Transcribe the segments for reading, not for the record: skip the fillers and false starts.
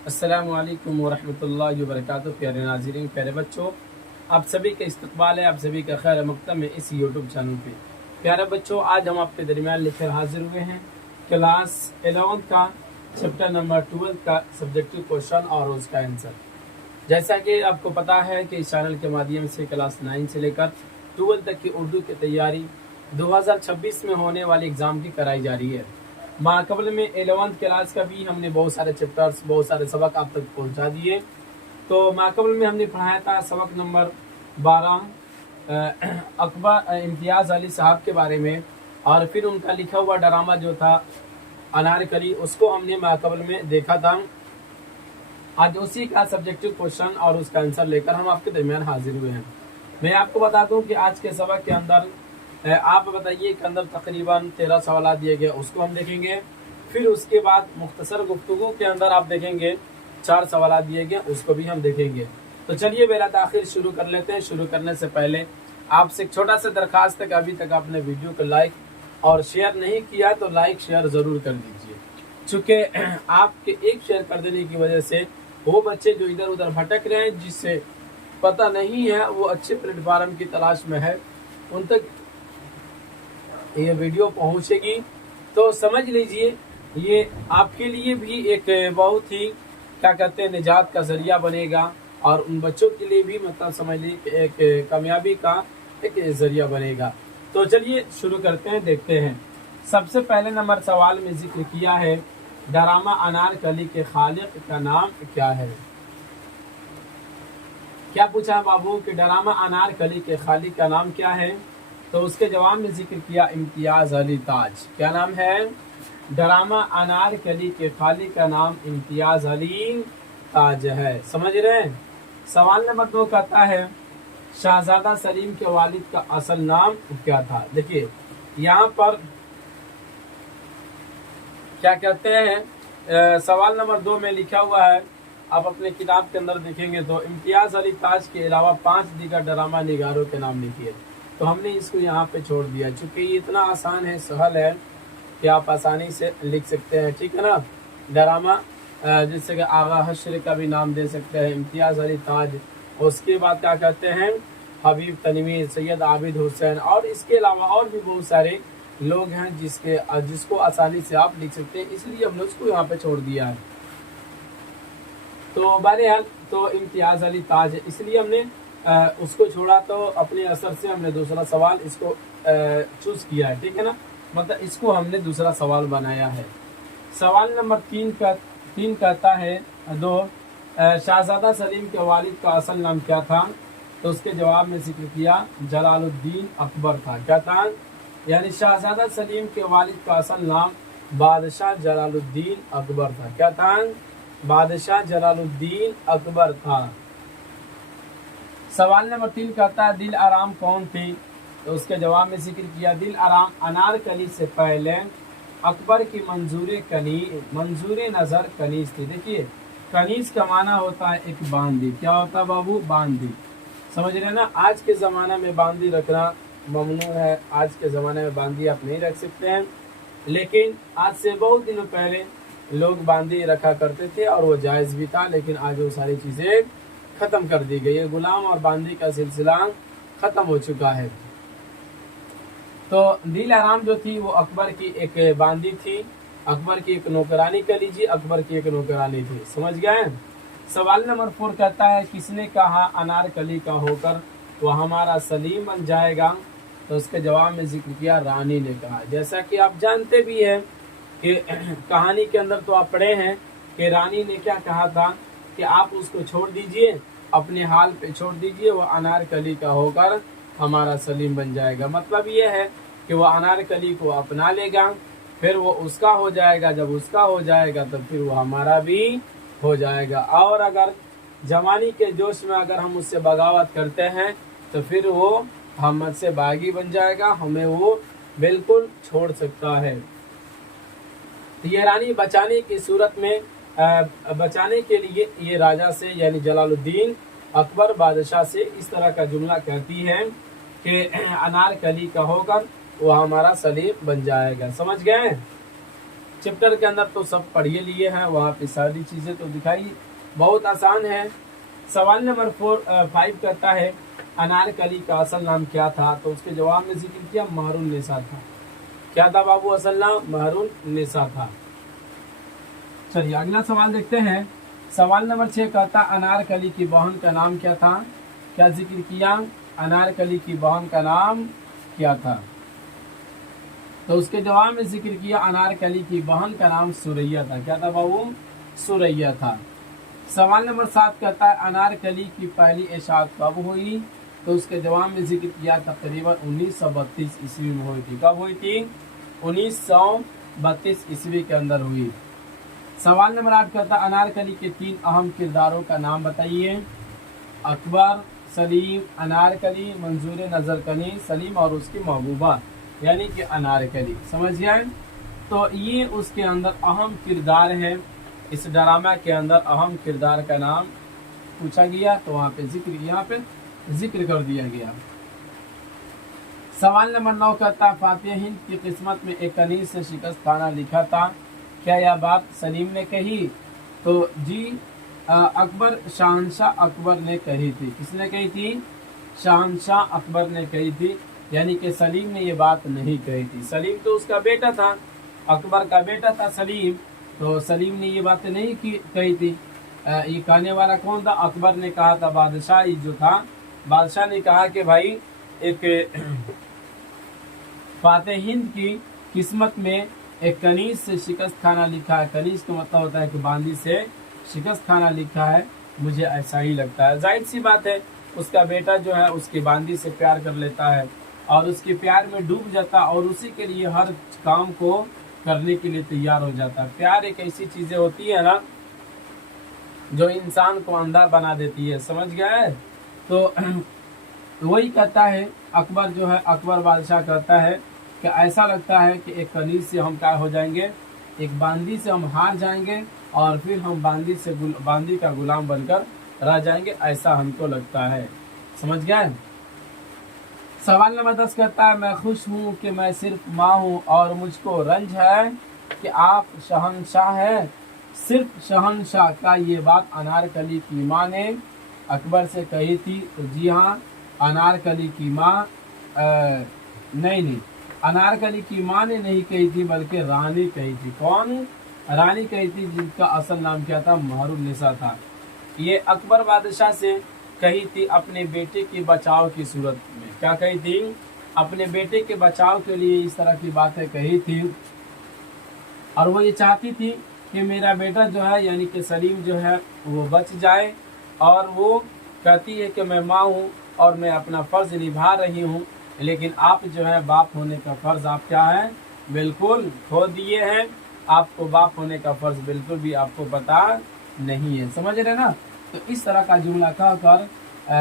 अस्सलाम वालेकुम वरहमतुल्लाहि वबरकातुहू। प्यारे नाज़रीन, प्यारे बच्चों, आप सभी का इस्तकबाल है, आप सभी का खैर मक़दम है इस यूट्यूब चैनल पे। प्यारे बच्चों, आज हम आपके दरमियान लेकर हाजिर हुए हैं क्लास 11 का चैप्टर नंबर 12 का सब्जेक्टिव क्वेश्चन और उसका आंसर। जैसा कि आपको पता है कि इस चैनल के माध्यम से क्लास 9 से लेकर 12 तक की उर्दू की तैयारी 2026 में होने वाले एग्ज़ाम की कराई जा रही है। माकबल में 11th क्लास का भी हमने बहुत सारे चैप्टर्स, बहुत सारे सबक आप तक पहुंचा दिए। तो माकबल में हमने पढ़ाया था सबक नंबर 12 अकबर इम्तियाज़ अली साहब के बारे में, और फिर उनका लिखा हुआ ड्रामा जो था अनारकली, उसको हमने माकबल में देखा था। आज उसी का सब्जेक्टिव क्वेश्चन और उसका आंसर लेकर हम आपके दरमियान हाजिर हुए हैं। मैं आपको बता दूं कि आज के सबक के अंदर आप बताइए के अंदर तकरीबन 13 सवाल दिए गए, उसको हम देखेंगे। फिर उसके बाद मुख्तसर गुफ्तगू के अंदर आप देखेंगे 4 सवाल दिए गए, उसको भी हम देखेंगे। तो चलिए बेला ताखिर शुरू कर लेते हैं। शुरू करने से पहले आपसे एक छोटा सा दरखास्त है कि अभी तक आपने वीडियो को लाइक और शेयर नहीं किया तो लाइक शेयर ज़रूर कर दीजिए, चूँकि आपके एक शेयर कर देने की वजह से वो बच्चे जो इधर उधर भटक रहे हैं, जिससे पता नहीं है वो अच्छे प्लेटफार्म की तलाश में है, उन तक ये वीडियो पहुंचेगी। तो समझ लीजिए ये आपके लिए भी एक बहुत ही क्या कहते हैं निजात का जरिया बनेगा, और उन बच्चों के लिए भी मतलब समझ लीजिए एक कामयाबी का एक जरिया बनेगा। तो चलिए शुरू करते हैं, देखते हैं। सबसे पहले नंबर सवाल में जिक्र किया है ड्रामा अनारकली के खालिक का नाम क्या है। क्या पूछा है बाबू कि ड्रामा अनारकली के खालिक का नाम क्या है? तो उसके जवाब में जिक्र किया इम्तियाज़ अली ताज। क्या नाम है? ड्रामा अनारकली के खालिक का नाम इम्तियाज़ अली ताज है। समझ रहे हैं? सवाल नंबर 2 कहता है शहजादा सलीम के वालिद का असल नाम क्या था। देखिए यहाँ पर क्या कहते हैं, सवाल नंबर 2 में लिखा हुआ है, आप अपने किताब के अंदर देखेंगे तो इम्तियाज़ अली ताज के अलावा 5 दीगर ड्रामा निगारों के नाम लिखिए। तो हमने इसको यहाँ पे छोड़ दिया, चूँकि ये इतना आसान है, सहल है कि आप आसानी से लिख सकते हैं, ठीक है ना। ड्रामा जैसे कि आगा हशर का भी नाम दे सकते हैं, इम्तियाज़ अली ताज। उसके बाद क्या कहते हैं हबीब तनवीर, सैयद आबिद हुसैन, और इसके अलावा और भी बहुत सारे लोग हैं जिसको आसानी से आप लिख सकते हैं, इसलिए हमने उसको यहाँ पे छोड़ दिया है। तो बहरहाल तो इम्तियाज़ अली ताज है, इसलिए हमने उसको छोड़ा। तो अपने असर से हमने दूसरा सवाल इसको चूज किया है, ठीक है ना, मतलब इसको हमने दूसरा सवाल बनाया है। सवाल नंबर 3 कहता है 2 शहजादा सलीम के वालिद का असल नाम क्या था। तो उसके जवाब में जिक्र किया जलालुद्दीन अकबर था। क्या था? यानी शहजादा सलीम के वालिद का असल नाम बादशाह जलालुद्दीन अकबर था। क्या था? बादशाह जलालुद्दीन अकबर था। सवाल नंबर 3 कहता है दिल आराम कौन थी। तो उसके जवाब में जिक्र किया दिल आराम अनारकली से पहले अकबर की मंजूर नज़र कनीज थी। देखिए कनीज का माना होता है एक बांदी। क्या होता है बाबू? बांदी। समझ रहे हैं ना। आज के ज़माना में बांदी रखना ममनू है, आज के ज़माने में बांदी आप नहीं रख सकते हैं, लेकिन आज से बहुत दिनों पहले लोग बांदी रखा करते थे और वो जायज़ भी था, लेकिन आज वो सारी चीज़ें ख़त्म कर दी गई है। गुलाम और बांदी का सिलसिला ख़त्म हो चुका है। तो दिल आराम जो थी वो अकबर की एक बांदी थी, अकबर की एक नौकरानी कह लीजिए, अकबर की एक नौकरानी थी। समझ गए? सवाल नंबर 4 कहता है किसने कहा अनारकली का होकर वो हमारा सलीम बन जाएगा। तो उसके जवाब में जिक्र किया रानी ने कहा। जैसा कि आप जानते भी हैं कि कहानी के अंदर तो आप पढ़े हैं कि रानी ने क्या कहा था कि आप उसको छोड़ दीजिए, अपने हाल पे छोड़ दीजिए, वो अनारकली का होकर हमारा सलीम बन जाएगा। मतलब ये है कि वो अनारकली को अपना लेगा, फिर वो उसका हो जाएगा, जब उसका हो जाएगा तो फिर वो हमारा भी हो जाएगा। और अगर जवानी के जोश में अगर हम उससे बगावत करते हैं तो फिर वो हमसे बागी बन जाएगा, हमें वो बिल्कुल छोड़ सकता है। तो ये रानी बचाने की सूरत में बचाने के लिए ये राजा से यानी जलालुद्दीन अकबर बादशाह से इस तरह का जुमला कहती है कि अनारकली का होकर वो हमारा सलीम बन जाएगा। समझ गए? चैप्टर के अंदर तो सब पढ़िए लिए हैं, वहाँ पे सारी चीज़ें तो दिखाई, बहुत आसान है। सवाल नंबर 5 कहता है अनारकली का असल नाम क्या था? तो उसके जवाब में जिक्र किया महरुन्निसा था। क्या था बाबू असल नाम? महरुन्निसा था। चलिए अगला सवाल देखते हैं। सवाल नंबर 6 कहता अनारकली की बहन का नाम क्या था? क्या जिक्र किया? अनारकली की बहन का नाम क्या था? तो उसके जवाब में जिक्र किया अनारकली की बहन का नाम सुरैया था। क्या था बाबू? सुरैया था। सवाल नंबर 7 कहता है अनारकली की पहली इशाअत कब हुई? तो उसके जवाब में जिक्र किया तकरीबन 1932 ईस्वी में हुई थी। कब हुई थी? 1932 ईस्वी के अंदर हुई। सवाल नंबर 8 कहता है अनारकली के 3 अहम किरदारों का नाम बताइए। अकबर, सलीम, अनारकली, मंजूर नजर कनी, सलीम और उसकी महबूबा यानी कि अनारकली। समझ गए? तो ये उसके अंदर अहम किरदार है। इस ड्रामा के अंदर अहम किरदार का नाम पूछा गया तो वहाँ पे जिक्र कर दिया गया। सवाल नंबर 9 कहता फातिह हिंद की किस्मत में एक कनीज से शिकस्त खाना लिखा था। क्या यह बात सलीम ने कही? तो जी अकबर, शहंशाह अकबर ने कही थी। किसने कही थी? शहंशाह अकबर ने कही थी, यानी कि सलीम ने ये बात नहीं कही थी। सलीम तो उसका बेटा था, अकबर का बेटा था सलीम, तो सलीम ने ये बातें नहीं कही थी। ये कहने वाला कौन था? अकबर ने कहा था। बादशाह जो था, बादशाह ने कहा कि भाई एक फातिह हिंद की किस्मत में एक कनीज से शिकस्त खाना लिखा है। कनीज का मतलब होता है कि बांदी से शिकस्त खाना लिखा है, मुझे ऐसा ही लगता है। जाहिर सी बात है उसका बेटा जो है उसकी बांदी से प्यार कर लेता है और उसके प्यार में डूब जाता और उसी के लिए हर काम को करने के लिए तैयार हो जाता है। प्यार एक ऐसी चीजें होती है ना जो इंसान को अंधा बना देती है। समझ गए? तो वही कहता है अकबर जो है, अकबर बादशाह कहता है कि ऐसा लगता है कि एक कनीज से हम क्या हो जाएंगे, एक बांदी से हम हार जाएंगे और फिर हम बांदी का गुलाम बनकर रह जाएंगे, ऐसा हमको लगता है। समझ गए? सवाल नंबर 10 कहता है मैं खुश हूँ कि मैं सिर्फ माँ हूँ और मुझको रंज है कि आप शहंशाह हैं। सिर्फ शहंशाह का ये बात अनारकली की माँ ने अकबर से कही थी। तो जी हाँ, अनारकली की माँ नहीं, अनारकली की माँ ने नहीं कही थी बल्कि रानी कही थी। कौन? रानी कही थी, जिनका असल नाम क्या था? महरुन्निसा था। ये अकबर बादशाह से कही थी अपने बेटे के बचाव की सूरत में। क्या कही थी? अपने बेटे के बचाव के लिए इस तरह की बातें कही थी और वो ये चाहती थी कि मेरा बेटा जो है यानी कि सलीम जो है वो बच जाए। और वो कहती है कि मैं माँ हूँ और मैं अपना फ़र्ज़ निभा रही हूँ, लेकिन आप जो है बाप होने का फ़र्ज़ आप क्या है? बिल्कुल खो दिए हैं। आपको बाप होने का फ़र्ज़ बिल्कुल भी आपको पता नहीं है। समझ रहे ना? तो इस तरह का जुमला कहकर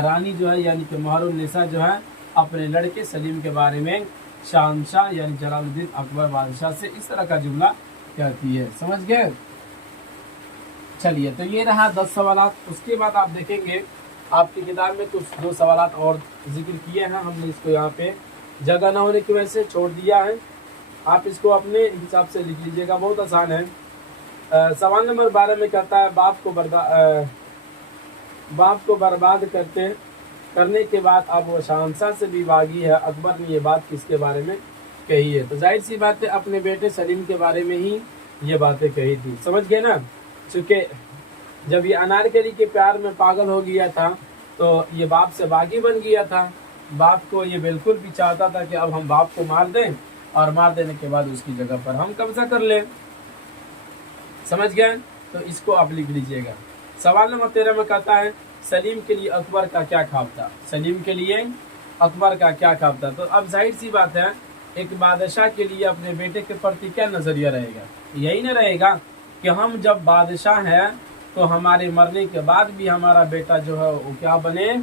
रानी जो है यानी कि महरुन्निसा जो है अपने लड़के सलीम के बारे में शहंशाह यानी जलालुद्दीन अकबर बादशाह से इस तरह का जुमला कहती है। समझ गए? चलिए, तो ये रहा 10 सवालात। उसके बाद आप देखेंगे आपकी किताब में कुछ 2 सवालात और जिक्र किए हैं, हमने इसको यहाँ पे जगह ना होने की वजह से छोड़ दिया है। आप इसको अपने हिसाब से लिख लीजिएगा, बहुत आसान है। सवाल नंबर 12 में कहता है बाप को बर्बाद करने के बाद अब वो शहंशाह से भी बागी है। अकबर ने ये बात किसके बारे में कही है? तो जाहिर सी बात है अपने बेटे सलीम के बारे में ही ये बातें कही थी। समझ गए ना? चूँकि जब ये अनारकली के प्यार में पागल हो गया था तो ये बाप से बागी बन गया था। बाप को ये बिल्कुल भी चाहता था कि अब हम बाप को मार दें और मार देने के बाद उसकी जगह पर हम कब्जा कर लें। समझ गए? तो इसको आप लिख लीजिएगा। सवाल नंबर 13 में कहता है सलीम के लिए अकबर का क्या ख्वाब था? सलीम के लिए अकबर का क्या ख्वाब था? तो अब जाहिर सी बात है एक बादशाह के लिए अपने बेटे के प्रति क्या नज़रिया रहेगा? यही ना रहेगा कि हम जब बादशाह हैं तो हमारे मरने के बाद भी हमारा बेटा जो है वो क्या बने?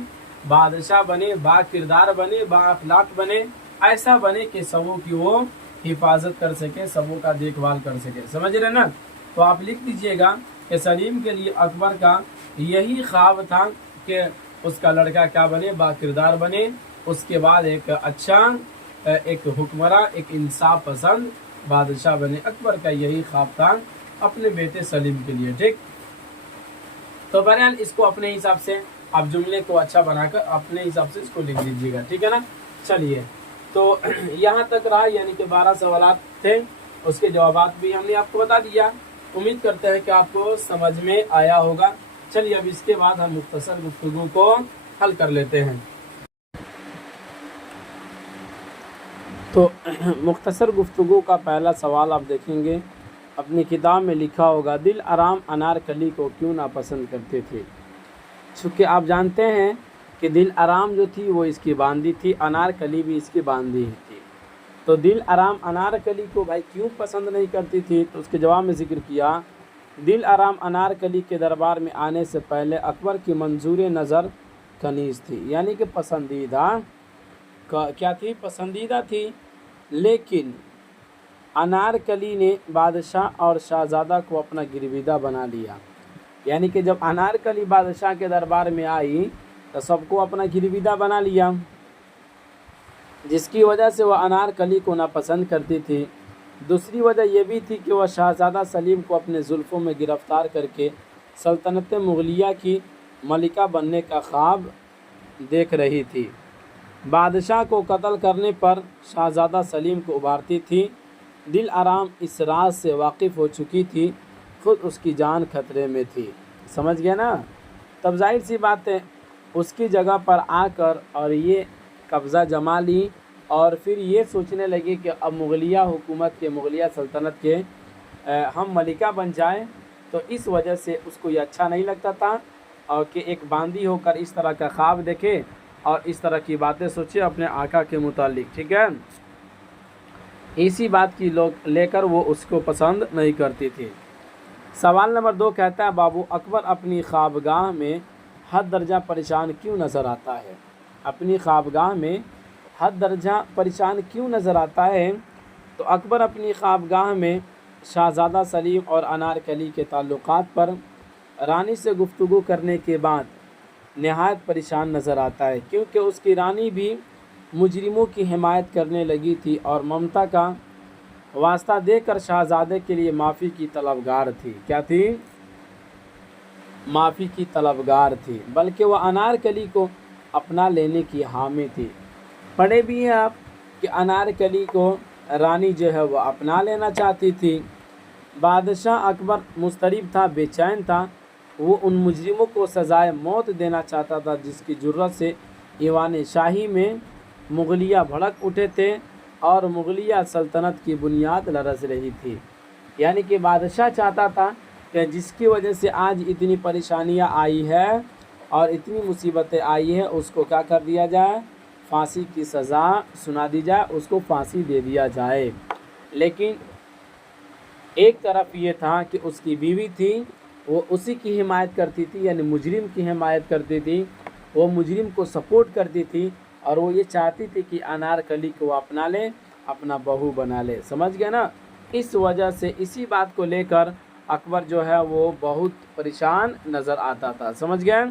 बादशाह बने, बा किरदार बने, बा अखलाक बने, ऐसा बने कि सबों की वो हिफाजत कर सके, सबों का देखभाल कर सके। समझ रहे ना? तो आप लिख दीजिएगा कि सलीम के लिए अकबर का यही ख्वाब था कि उसका लड़का क्या बने? बा किरदार बने, उसके बाद एक अच्छा एक हुक्मरान, एक इंसाफ पसंद बादशाह बने। अकबर का यही ख्वाब था अपने बेटे सलीम के लिए। ठीक, तो बहरहाल इसको अपने हिसाब से आप जुमले को अच्छा बनाकर अपने हिसाब से इसको लिख लीजिएगा। ठीक है ना। चलिए, तो यहाँ तक रहा, यानी कि 12 सवालात थे, उसके जवाबात भी हमने आपको बता दिया। उम्मीद करते हैं कि आपको समझ में आया होगा। चलिए, अब इसके बाद हम मुख्तसर गुफ्तगू को हल कर लेते हैं। तो मुख्तसर गुफ्तगू का पहला सवाल आप देखेंगे, अपनी किताब में लिखा होगा, दिल आराम अनारकली को क्यों नापसंद करते थे। चूँकि आप जानते हैं कि दिल आराम जो थी वो इसकी बांदी थी, अनारकली भी इसकी बांदी ही थी। तो दिल आराम अनारकली को भाई क्यों पसंद नहीं करती थी, तो उसके जवाब में जिक्र किया, दिल आराम अनारकली के दरबार में आने से पहले अकबर की मंजूर नज़र कनीज़ थी, यानी कि पसंदीदा क्या थी, पसंदीदा थी। लेकिन अनारकली ने बादशाह और शहज़ादा को अपना गिरविदा बना लिया, यानी कि जब अनारकली बादशाह के दरबार में आई तो सबको अपना गिरविदा बना लिया, जिसकी वजह से वह अनारकली को नापसंद करती थी। दूसरी वजह यह भी थी कि वह शहज़ादा सलीम को अपने जुल्फ़ों में गिरफ़्तार करके सल्तनत मुग़लिया की मलिका बनने का ख्वाब देख रही थी। बादशाह को कत्ल करने पर शहज़ादा सलीम को उभारती थी। दिल आराम इस राज से वाकिफ़ हो चुकी थी, खुद उसकी जान खतरे में थी। समझ गया ना। तब जाहिर सी बात है उसकी जगह पर आकर और ये कब्ज़ा जमा ली और फिर ये सोचने लगी कि अब मुग़लिया हुकूमत के, मुग़लिया सल्तनत के हम मलिका बन जाएं। तो इस वजह से उसको ये अच्छा नहीं लगता था और कि एक बांदी होकर इस तरह का ख्वाब देखे और इस तरह की बातें सोचे अपने आका के मुतालिक। ठीक है, इसी बात की लोग लेकर वो उसको पसंद नहीं करती थी। सवाल नंबर 2 कहता है, बाबू अकबर अपनी ख्वाबगाह में हद दर्जा परेशान क्यों नज़र आता है। अपनी ख्वाबगाह में हद दर्जा परेशान क्यों नज़र आता है। तो अकबर अपनी ख्वाबगाह में शहज़ादा सलीम और अनारकली के ताल्लुक़ात पर रानी से गुफ्तगू करने के बाद नहायत परेशान नज़र आता है, क्योंकि उसकी रानी भी मुजरिमों की हिमायत करने लगी थी और ममता का वास्ता देकर शहज़ादे के लिए माफ़ी की तलबगार थी। क्या थी, माफ़ी की तलबगार थी, बल्कि वह अनारकली को अपना लेने की हामी थी। पढ़े भी हैं आप कि अनारकली को रानी जो है वह अपना लेना चाहती थी। बादशाह अकबर मुस्तरिब था, बेचैन था, वो उन मुजरिमों को सज़ाए मौत देना चाहता था जिसकी ज़रूरत से ईवान शाही में मुग़लिया भड़क उठे थे और मुग़लिया सल्तनत की बुनियाद लरज़ रही थी। यानी कि बादशाह चाहता था कि जिसकी वजह से आज इतनी परेशानियां आई है और इतनी मुसीबतें आई है, उसको क्या कर दिया जाए, फांसी की सज़ा सुना दी जाए, उसको फांसी दे दिया जाए। लेकिन एक तरफ ये था कि उसकी बीवी थी, वो उसी की हिमायत करती थी, यानी मुजरिम की हिमायत करती थी, वो मुजरिम को सपोर्ट करती थी और वो ये चाहती थी कि अनारकली को अपना ले, अपना बहू बना ले। समझ गया ना। इस वजह से इसी बात को लेकर अकबर जो है वो बहुत परेशान नज़र आता था। समझ गए।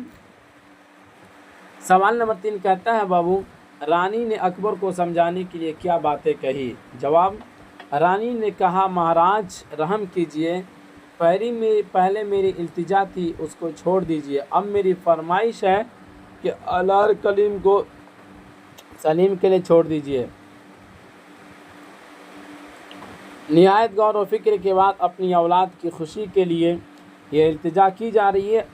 सवाल नंबर 3 कहता है, बाबू रानी ने अकबर को समझाने के लिए क्या बातें कही। जवाब, रानी ने कहा, महाराज रहम कीजिए, पहले मेरी इल्तिजा थी उसको छोड़ दीजिए, अब मेरी फरमाइश है कि अनारकली को सलीम के लिए छोड़ दीजिए। निहायत गौर व फिक्र के बाद अपनी औलाद की खुशी के लिए ये इल्तिजा की जा रही है।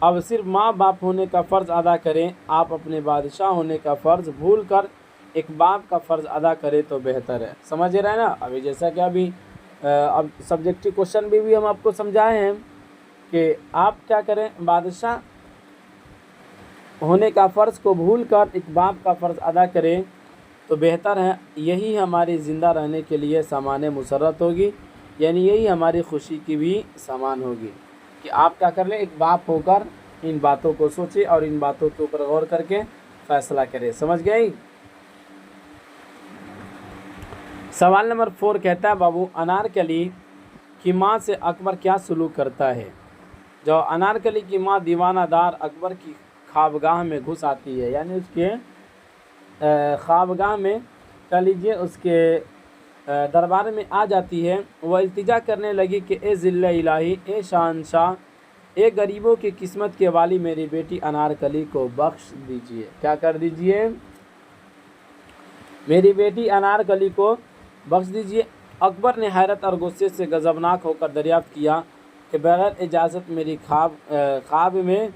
अब सिर्फ माँ बाप होने का फ़र्ज़ अदा करें, आप अपने बादशाह होने का फ़र्ज़ भूल कर एक बाप का फ़र्ज़ अदा करें तो बेहतर है। समझ रहे हैं ना। अभी जैसा कि अभी अब सब्जेक्टिव क्वेश्चन भी हम आपको समझाए हैं कि आप क्या करें, बादशाह होने का फ़र्ज़ को भूल कर एक बाप का फ़र्ज़ अदा करें तो बेहतर है। यही हमारी ज़िंदा रहने के लिए सामान मुसर्रत होगी, यानी यही हमारी खुशी की भी सामान होगी कि आप क्या कर लें, एक बाप होकर इन बातों को सोचें और इन बातों के ऊपर गौर करके फ़ैसला करें। समझ गए। सवाल नंबर 4 कहता है, बाबू अनारकली की माँ से अकबर क्या सलूक करता है। जो अनारकली की माँ दीवानादार अकबर की ख्वाबगाह में घुस आती है, यानी उसके ख्वाबगाह में कह लीजिए उसके दरबार में आ जाती है, वह इल्तिजा करने लगी कि ए ज़िल्ल इलाही, ए शहंशाह, ए गरीबों की किस्मत के वाली मेरी बेटी अनारकली को बख्श दीजिए। क्या कर दीजिए? मेरी बेटी अनारकली को बख्श दीजिए। अकबर ने हैरत और गुस्से से गज़बनाक होकर दरियाफ्त किया कि बगैर इजाज़त मेरी ख्वाब में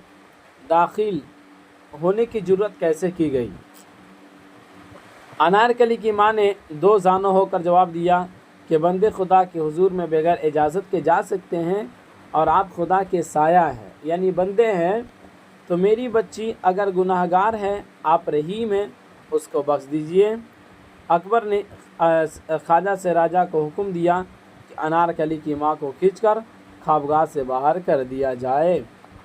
दाखिल होने की जुर्रत कैसे की गई। अनारकली की माँ ने दो जानों होकर जवाब दिया कि बंदे खुदा के हुजूर में बगैर इजाज़त के जा सकते हैं और आप खुदा के साया हैं, यानी बंदे हैं। तो मेरी बच्ची अगर गुनाहगार है, आप रहीम हैं, उसको बख्श दीजिए। अकबर ने ख्वाजा से राजा को हुक्म दिया कि अनारकली की माँ को खींचकर ख्वाबगाह से बाहर कर दिया जाए।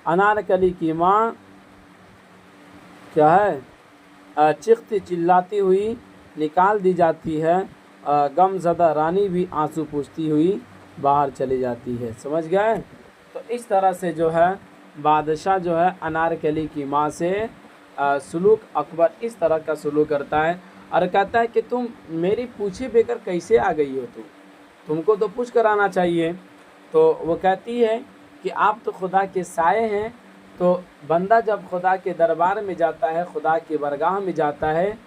अनारकली की माँ क्या है, चीखती चिल्लाती हुई निकाल दी जाती है। गमज़दा रानी भी आंसू पूछती हुई बाहर चली जाती है। समझ गए? तो इस तरह से जो है बादशाह जो है अनारकली की माँ से सलूक, अकबर इस तरह का सलूक करता है और कहता है कि तुम मेरी पूछे बगैर कैसे आ गई हो, तुमको तो पूछ कर आना चाहिए। तो वो कहती है कि आप तो खुदा के साए हैं। तो बंदा जब खुदा के दरबार में जाता है, खुदा की बरगाह में जाता है,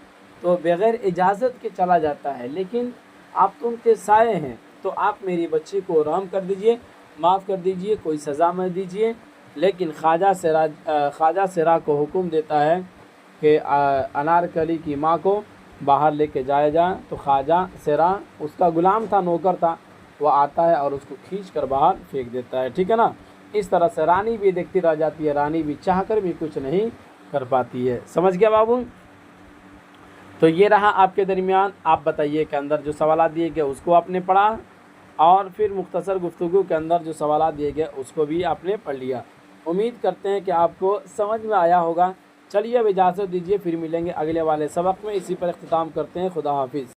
तो बग़ैर इजाज़त के चला जाता है, लेकिन आप तो उनके साए हैं। तो आप मेरी बच्ची को रहम कर दीजिए, माफ़ कर दीजिए, कोई सज़ा मत दीजिए। लेकिन ख्वाजा सिरा को हुक्म देता है कि अनारकली की माँ को बाहर लेके जाया जाए। तो ख्वाजा सिरा उसका ग़ुलाम था, नौकर था, वो आता है और उसको खींच कर बाहर फेंक देता है। ठीक है ना? इस तरह से रानी भी देखती रह जाती है, रानी भी चाहकर भी कुछ नहीं कर पाती है। समझ गया बाबू? तो ये रहा आपके दरमियान। आप बताइए के अंदर जो सवाल दिए गए उसको आपने पढ़ा, और फिर मुख्तसर गुफ्तगू के अंदर जो सवाल दिए गए उसको भी आपने पढ़ लिया। उम्मीद करते हैं कि आपको समझ में आया होगा। चलिए अब इजाज़त दीजिए, फिर मिलेंगे अगले वाले सबक में। इसी पर इख्तिताम करते हैं। खुदा हाफिज़।